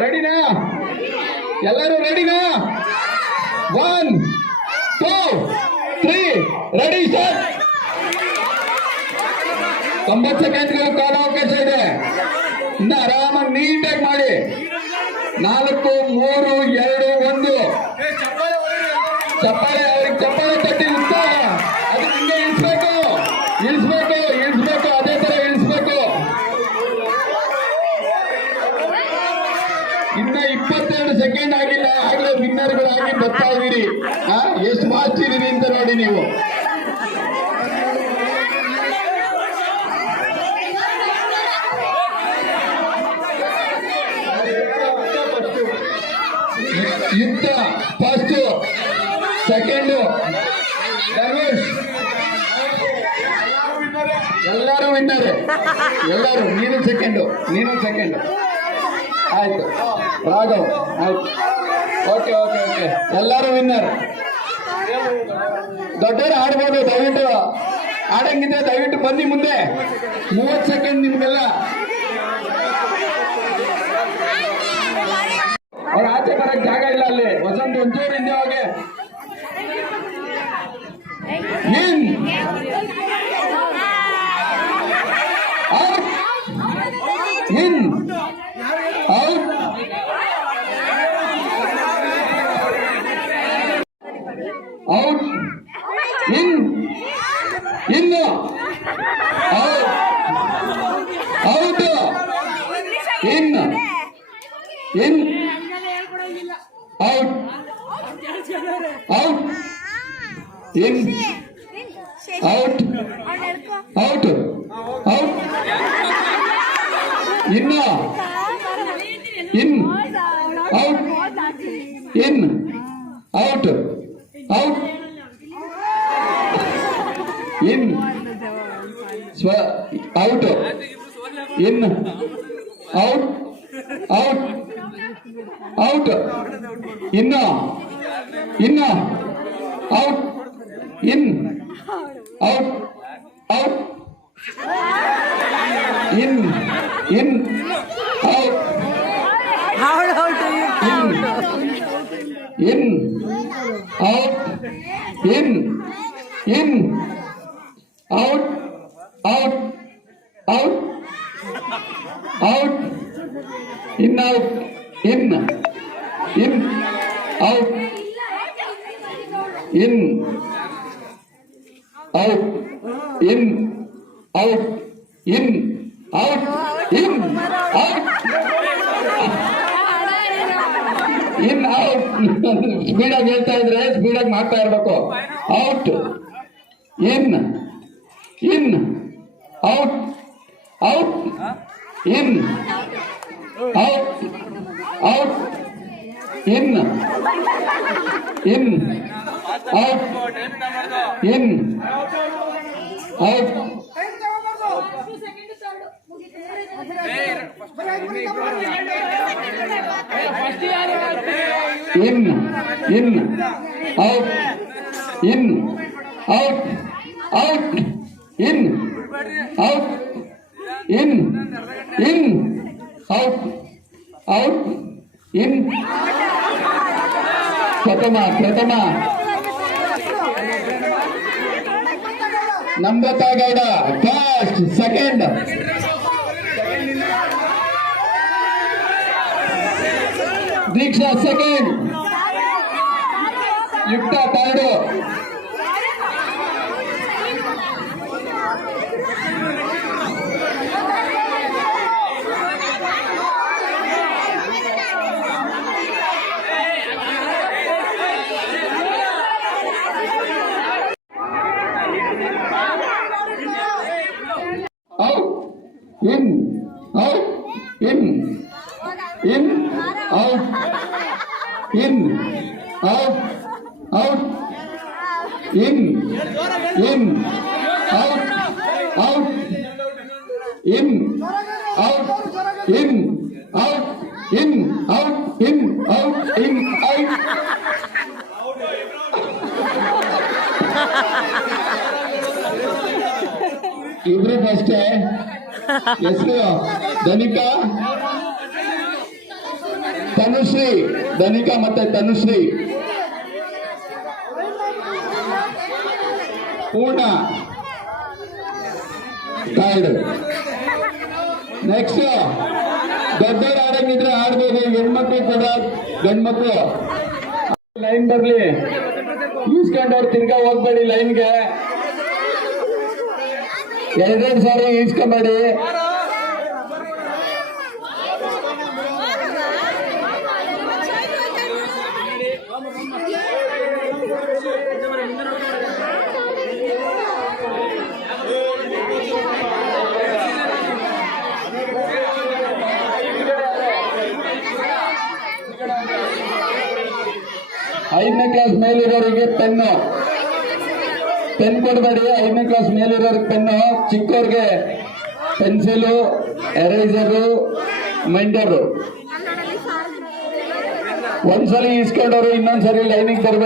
ರೆಡಿನಾ? ಎಲ್ಲರೂ ರೆಡಿನಾ? 1 2 3 ರೆಡಿ ಸರ್. 90 ಸೆಕೆಂಡ್ಗಳು ಕಾಲಾವಕಾಶ ಇದೆ. ಇನ್ನ ಆರಾಮಾಗಿ ನೀಟಾಗಿ ಮಾಡಿ. 4 3 2 1 ಚಪ್ಪಾಳೆ. ಅವ್ರಿಗೆ ಚಪ್ಪಾಳೆ ತಟ್ಟಿ ಉತ್ಸಾಹ. ಅದು ನಿಮಗೆ ಇಳಿಸ್ಬೇಕು ಇಳಿಸ್ಬೇಕು ಇಳಿಸ್ಬೇಕು. ಅದೇ ತರ ಇಳಿಸ್ಬೇಕು. ಇನ್ನ 22 ಸೆಕೆಂಡ್ ಆಗಿಲ್ಲ. ಆಗ್ಲೇ ವಿನ್ನರ್ಗಳಾಗಿ ಬರ್ತಾ ಇದೀರಿ. ಎಷ್ಟು ಫಾಸ್ಟ್ ಇದೀರಿ ಅಂತ ನೋಡಿ ನೀವು. ಯುದ್ಧ ಫಸ್ಟ್ ಸೆಕೆಂಡ್. ಎಲ್ಲರೂ ವಿನ್ನರ್. ಎಲ್ಲರೂ ನೀನು ಸೆಕೆಂಡು. ಆಯ್ತು ರಾಘವ್. ಆಯ್ತು ಓಕೆ ಓಕೆ ಓಕೆ. ಎಲ್ಲರೂ ವಿನ್ನರ್. ದೊಡ್ಡವರು ಆಡ್ಬೋದು. ದಯವಿಟ್ಟು ಆಡಂಗಿದ್ರೆ ದಯವಿಟ್ಟು ಬನ್ನಿ ಮುಂದೆ. 30 ಸೆಕೆಂಡ್ ನಿಮ್ಗೆಲ್ಲ. ಅವ್ರ ಆಚೆ ಬರಕ್ ಜಾಗ ಇಲ್ಲ ಅಲ್ಲಿ. ವಸಂತ ಒಂಚೂರು ಹಿಂದೆ ಹೋಗಿ. In out in out out in in out out in in out out in out out out in in out in out out in ಸ್ವ out in out out out in in out in out out in in out in out in in out out out out in out in in out in out in out in out in out in out. ಸ್ಪೀಡಾಗಿ ಹೇಳ್ತಾ ಇದ್ರೆ ಸ್ಪೀಡಾಗಿ ಮಾಡ್ತಾ ಇರ್ಬೇಕು. Out in in out out in out out in in out in out in in out in out out in out in in out out ಇನ್. ಪ್ರಥಮ Namrata Gowda first. Second ದೀಕ್ಷಾ second. ಯುಕ್ತ third. Out in out in in out in out out in in out out in out in out in out in out in out. ಇಬ್ರು ಅಷ್ಟೇ. ಹೆಸರು ಧನಿಕಾ, ತನುಶ್ರೀ. ಧನಿಕಾ ಮತ್ತೆ ತನುಶ್ರೀ. ಪೂರ್ಣ third. Next ದೊಡ್ಡವ್ರು ಆಡಂಗಿದ್ರೆ ಆಡ್ಬೋದು, ಹೆಣ್ಮಕ್ಳು ಕೂಡ ಗಂಡ್ಮಕ್ಳು ಲೈನ್ ಬರ್ಲಿ. ಈಸ್ಕೊಂಡವ್ರು ತಿರ್ಗಾ ಹೋಗ್ಬೇಡಿ ಲೈನ್ಗೆ. ಎರಡೆರಡು ಸಾರಿ ಈಸ್ಕೊಂಬೇಡಿ. ಐದನೇ ಕ್ಲಾಸ್ ಮೇಲಿರೋರಿಗೆ ಪೆನ್ನು ಕೊಡಬೇಡಿ. ಐದನೇ ಕ್ಲಾಸ್ ಮೇಲಿರೋರಿಗೆ ಪೆನ್ನು, ಚಿಕ್ಕವ್ರಿಗೆ ಪೆನ್ಸಿಲು, ಎರೇಸರು, ಮೆಂಡರು. ಒಂದ್ಸಲಿ ಇಸ್ಕೊಂಡವ್ರು ಇನ್ನೊಂದ್ಸರಿ ಲೈನಿಗೆ ಬರಬೇಕು.